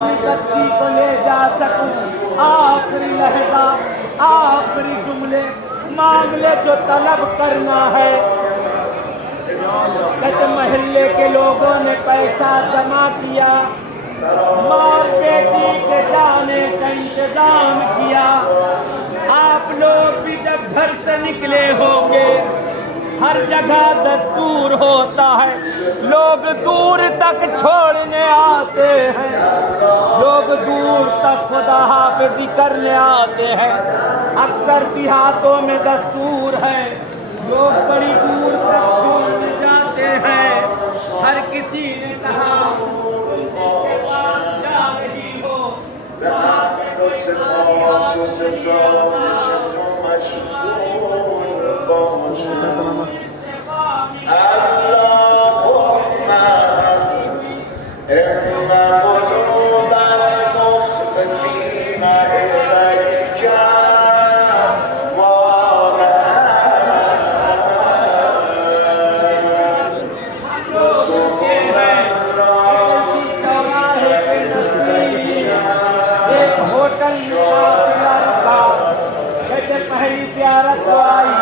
बच्ची को ले जा सकूं, आखिरी लहजा आखिरी जुमले मांग ले जो तलब करना है। कहते महल्ले के लोगों ने पैसा जमा किया, माँ बेटी के जाने का इंतजाम किया। आप लोग भी जब घर से निकले होंगे, हर जगह दस्तूर होता है, लोग दूर तक छोड़ने आते हैं, लोग दूर तक खुदा हाफिज़ी करने आते हैं। अक्सर देहातों में दस्तूर है, लोग बड़ी दूर तक छोड़ने जाते हैं। हर किसी ने कहा जिसके पास जा रही हो पहली ज़ियारत तो आई,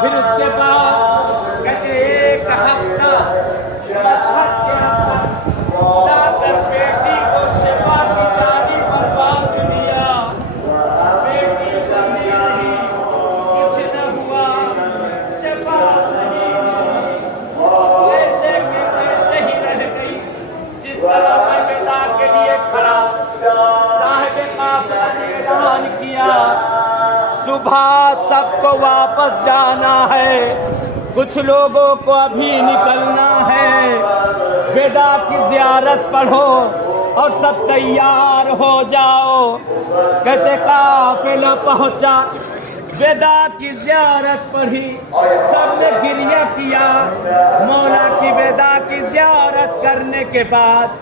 फिर उसके बाद कहते एक हफ्ता मशहद के अंदर जाकर बेटी को शिफा की जानी पर बांध दिया। बेटी कभी नहीं, कुछ न हुआ, शिफा नहीं मिली, वैसे के वैसे ही रह गई जिस तरह मैं विदा के लिए खड़ा। साहिब काफ़िला ने ऐलान किया सुबह सबको वापस जाना है, कुछ लोगों को अभी निकलना है। विदा की ज़ियारत पढ़ो और सब तैयार हो जाओ। कहते काफ़िला पहुंचा, विदा की ज़ियारत पढ़ी, सबने गिरिया किया। मौला की विदा की ज़ियारत करने के बाद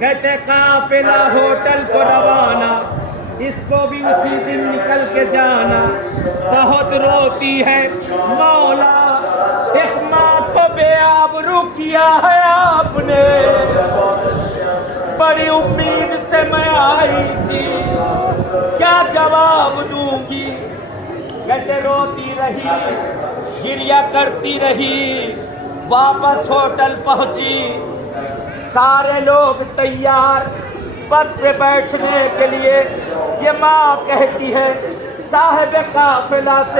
कहते काफ़िला होटल को रवाना, इसको भी उसी दिन निकल के जाना। बहुत रोती है, मौला एक माँ को बेआबरू किया है आपने, बड़ी उम्मीद से मैं आई थी, क्या जवाब दूंगी। कहते रोती रही, गिरिया करती रही, वापस होटल पहुंची। सारे लोग तैयार बस पे बैठने के लिए। ये माँ कहती है साहिब काफिला से